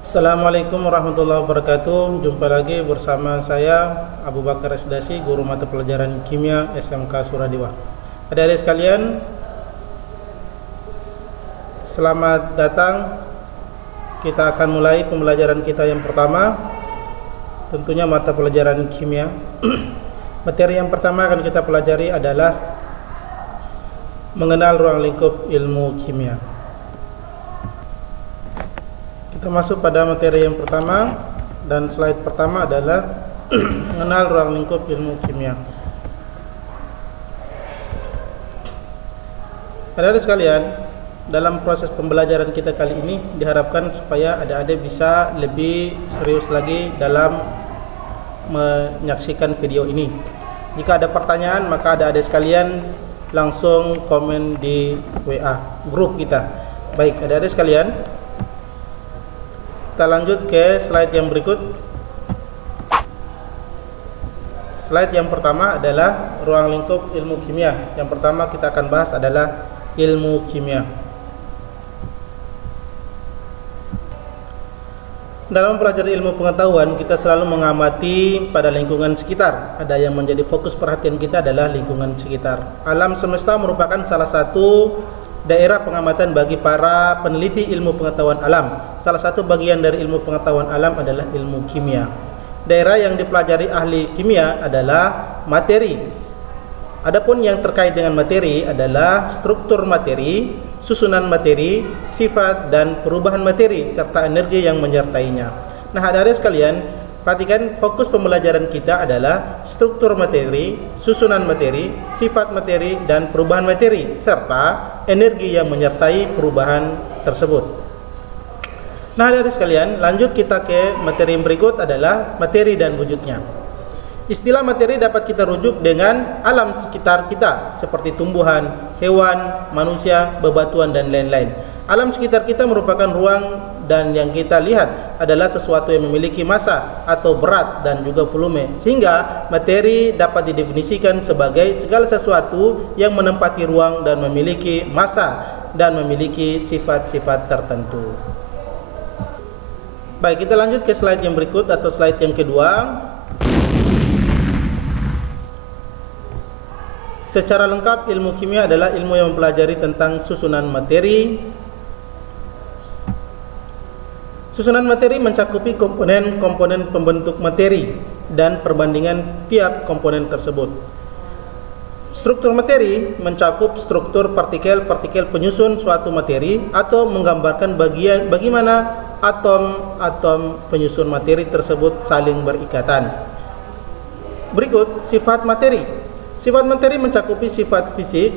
Assalamualaikum warahmatullahi wabarakatuh. Jumpa lagi bersama saya Abu Bakar Esdasi, guru mata pelajaran kimia SMK Suradewa. Adik-adik sekalian, selamat datang. Kita akan mulai pembelajaran kita yang pertama, tentunya mata pelajaran kimia. Materi yang pertama akan kita pelajari adalah mengenal ruang lingkup ilmu kimia. Kita masuk pada materi yang pertama, dan slide pertama adalah mengenal ruang lingkup ilmu kimia. Adik-adik sekalian, dalam proses pembelajaran kita kali ini diharapkan supaya adik-adik bisa lebih serius lagi dalam menyaksikan video ini. Jika ada pertanyaan, maka adik-adik sekalian langsung komen di WA grup kita. Baik, adik-adik sekalian, kita lanjut ke slide yang berikut. Slide yang pertama adalah ruang lingkup ilmu kimia. Yang pertama kita akan bahas adalah ilmu kimia. Dalam mempelajari ilmu pengetahuan, kita selalu mengamati pada lingkungan sekitar. Ada yang menjadi fokus perhatian kita adalah lingkungan sekitar. Alam semesta merupakan salah satu daerah pengamatan bagi para peneliti ilmu pengetahuan alam. Salah satu bagian dari ilmu pengetahuan alam adalah ilmu kimia. Daerah yang dipelajari ahli kimia adalah materi. Adapun yang terkait dengan materi adalah struktur materi, susunan materi, sifat dan perubahan materi serta energi yang menyertainya. Nah, adik-adik sekalian, perhatikan fokus pembelajaran kita adalah struktur materi, susunan materi, sifat materi, dan perubahan materi, serta energi yang menyertai perubahan tersebut. Nah, adik-adik sekalian, lanjut kita ke materi yang berikut adalah materi dan wujudnya. Istilah materi dapat kita rujuk dengan alam sekitar kita, seperti tumbuhan, hewan, manusia, bebatuan, dan lain-lain. Alam sekitar kita merupakan ruang, dan yang kita lihat adalah sesuatu yang memiliki massa atau berat dan juga volume, sehingga materi dapat didefinisikan sebagai segala sesuatu yang menempati ruang dan memiliki massa dan memiliki sifat-sifat tertentu. Baik, kita lanjut ke slide yang berikut atau slide yang kedua. Secara lengkap, ilmu kimia adalah ilmu yang mempelajari tentang susunan materi. Susunan materi mencakupi komponen-komponen pembentuk materi dan perbandingan tiap komponen tersebut. Struktur materi mencakup struktur partikel-partikel penyusun suatu materi atau menggambarkan bagaimana atom-atom penyusun materi tersebut saling berikatan. Berikut sifat materi. Sifat materi mencakupi sifat fisik,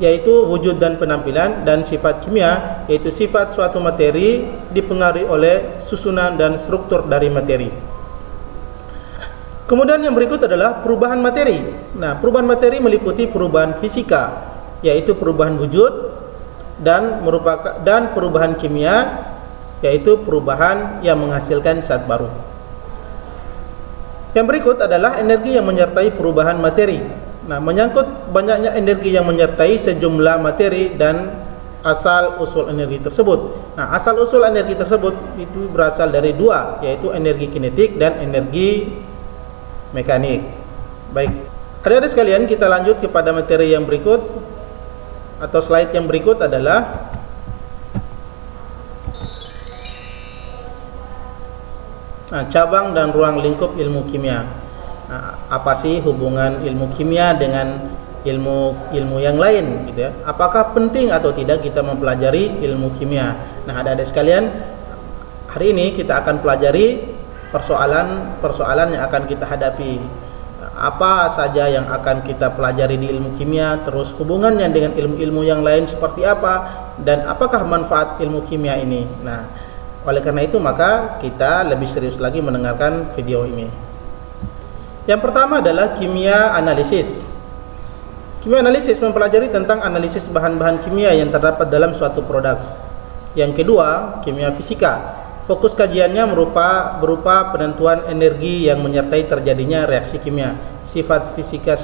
yaitu wujud dan penampilan, dan sifat kimia, yaitu sifat suatu materi dipengaruhi oleh susunan dan struktur dari materi. Kemudian yang berikut adalah perubahan materi. Nah, perubahan materi meliputi perubahan fisika, yaitu perubahan wujud, dan perubahan kimia, yaitu perubahan yang menghasilkan zat baru. Yang berikut adalah energi yang menyertai perubahan materi. Nah, menyangkut banyaknya energi yang menyertai sejumlah materi dan asal-usul energi tersebut. Nah, asal-usul energi tersebut itu berasal dari dua, yaitu energi kinetik dan energi mekanik. Baik, adik-adik sekalian, kita lanjut kepada materi yang berikut atau slide yang berikut adalah cabang dan ruang lingkup ilmu kimia. Nah, apa sih hubungan ilmu kimia dengan ilmu yang lain, gitu ya? Apakah penting atau tidak kita mempelajari ilmu kimia? Nah, adik-adik sekalian, hari ini kita akan pelajari persoalan yang akan kita hadapi. Apa saja yang akan kita pelajari di ilmu kimia, terus hubungannya dengan ilmu-ilmu yang lain seperti apa, dan apakah manfaat ilmu kimia ini. Nah, oleh karena itu maka kita lebih serius lagi mendengarkan video ini. Yang pertama adalah kimia analisis. Kimia analisis mempelajari tentang analisis bahan-bahan kimia yang terdapat dalam suatu produk. Yang kedua, kimia fisika. Fokus kajiannya berupa penentuan energi yang menyertai terjadinya reaksi kimia, sifat fisika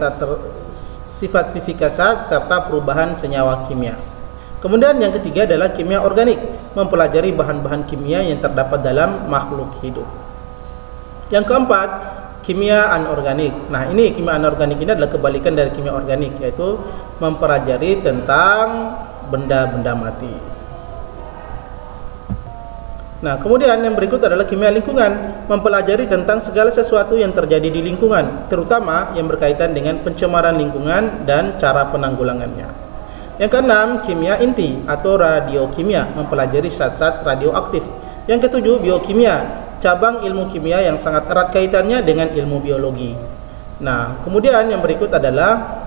zat serta perubahan senyawa kimia. Kemudian yang ketiga adalah kimia organik, mempelajari bahan-bahan kimia yang terdapat dalam makhluk hidup. Yang keempat, kimia anorganik. Nah, ini kimia anorganik ini adalah kebalikan dari kimia organik, yaitu mempelajari tentang benda-benda mati. Nah, kemudian yang berikut adalah kimia lingkungan, mempelajari tentang segala sesuatu yang terjadi di lingkungan, terutama yang berkaitan dengan pencemaran lingkungan dan cara penanggulangannya. Yang keenam, kimia inti atau radiokimia, mempelajari zat-zat radioaktif. Yang ketujuh, biokimia, cabang ilmu kimia yang sangat erat kaitannya dengan ilmu biologi. Nah, kemudian yang berikut adalah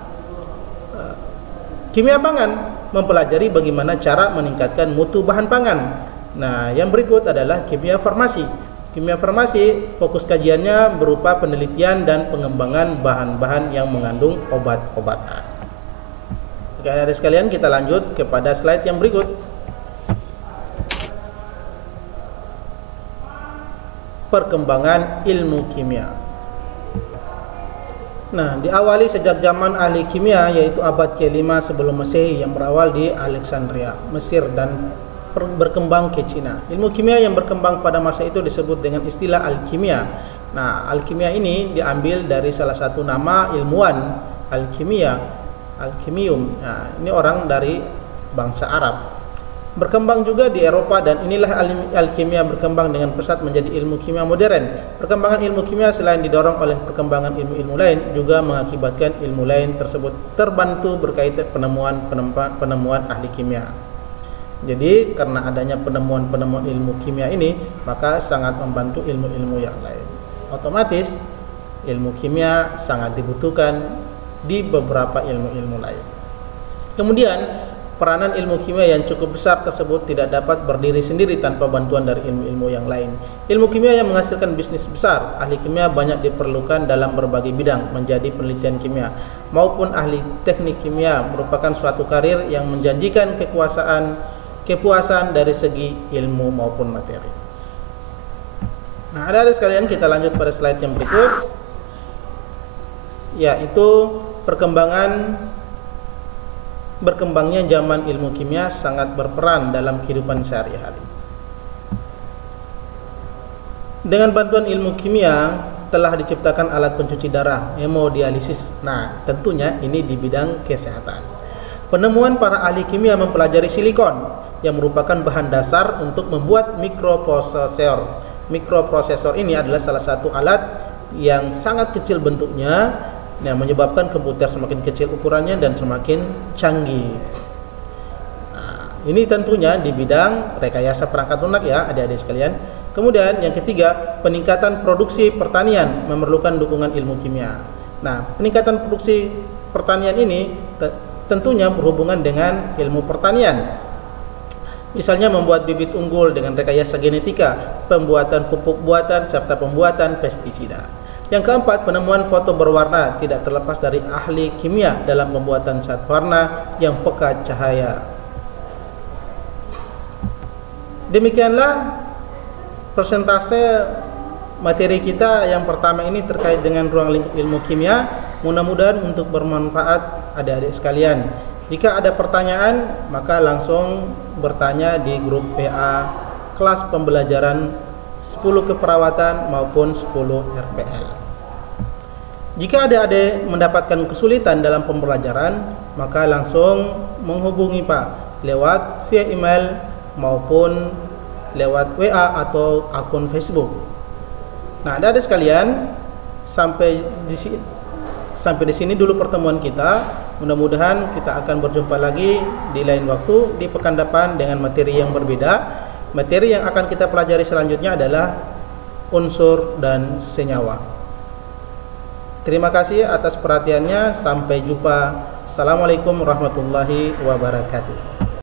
kimia pangan, mempelajari bagaimana cara meningkatkan mutu bahan pangan. Nah, yang berikut adalah kimia farmasi. Kimia farmasi fokus kajiannya berupa penelitian dan pengembangan bahan-bahan yang mengandung obat-obatan. Oke, adik sekalian, kita lanjut kepada slide yang berikut. Perkembangan ilmu kimia. Nah, diawali sejak zaman ahli kimia, yaitu abad ke-5 sebelum Masehi, yang berawal di Alexandria, Mesir, dan berkembang ke Cina. Ilmu kimia yang berkembang pada masa itu disebut dengan istilah alkimia. Nah, alkimia ini diambil dari salah satu nama ilmuwan alkimia, alkimium. Nah, ini orang dari bangsa Arab. Berkembang juga di Eropa, dan inilah alkimia berkembang dengan pesat menjadi ilmu kimia modern. Perkembangan ilmu kimia selain didorong oleh perkembangan ilmu-ilmu lain, juga mengakibatkan ilmu lain tersebut terbantu berkaitan penemuan ahli kimia. Jadi karena adanya penemuan ilmu kimia ini, maka sangat membantu ilmu-ilmu yang lain. Otomatis ilmu kimia sangat dibutuhkan di beberapa ilmu-ilmu lain. Kemudian peranan ilmu kimia yang cukup besar tersebut tidak dapat berdiri sendiri tanpa bantuan dari ilmu-ilmu yang lain. Ilmu kimia yang menghasilkan bisnis besar. Ahli kimia banyak diperlukan dalam berbagai bidang, menjadi penelitian kimia maupun ahli teknik kimia merupakan suatu karir yang menjanjikan kepuasan dari segi ilmu maupun materi. Nah, adik-adik sekalian, kita lanjut pada slide yang berikut, yaitu berkembangnya zaman ilmu kimia sangat berperan dalam kehidupan sehari-hari. Dengan bantuan ilmu kimia telah diciptakan alat pencuci darah, hemodialisis. Nah, tentunya ini di bidang kesehatan. Penemuan para ahli kimia mempelajari silikon yang merupakan bahan dasar untuk membuat mikroprosesor. Mikroprosesor ini adalah salah satu alat yang sangat kecil bentuknya, yang menyebabkan komputer semakin kecil ukurannya dan semakin canggih. Nah, ini tentunya di bidang rekayasa perangkat lunak ya, adik-adik sekalian. Kemudian yang ketiga, peningkatan produksi pertanian memerlukan dukungan ilmu kimia. Nah, peningkatan produksi pertanian ini tentunya berhubungan dengan ilmu pertanian. Misalnya membuat bibit unggul dengan rekayasa genetika, pembuatan pupuk buatan, serta pembuatan pestisida. Yang keempat, penemuan foto berwarna tidak terlepas dari ahli kimia dalam pembuatan cat warna yang peka cahaya. Demikianlah persentase materi kita yang pertama ini terkait dengan ruang lingkup ilmu kimia. Mudah-mudahan untuk bermanfaat adik-adik sekalian. Jika ada pertanyaan, maka langsung bertanya di grup VA kelas pembelajaran 10 keperawatan maupun 10 RPL. Jika adik-adik mendapatkan kesulitan dalam pembelajaran, maka langsung menghubungi Pak lewat via email maupun lewat WA atau akun Facebook. Nah, adik-adik sekalian, sampai di sini dulu pertemuan kita. Mudah-mudahan kita akan berjumpa lagi di lain waktu di pekan depan dengan materi yang berbeda. Materi yang akan kita pelajari selanjutnya adalah unsur dan senyawa. Terima kasih atas perhatiannya. Sampai jumpa. Assalamualaikum warahmatullahi wabarakatuh.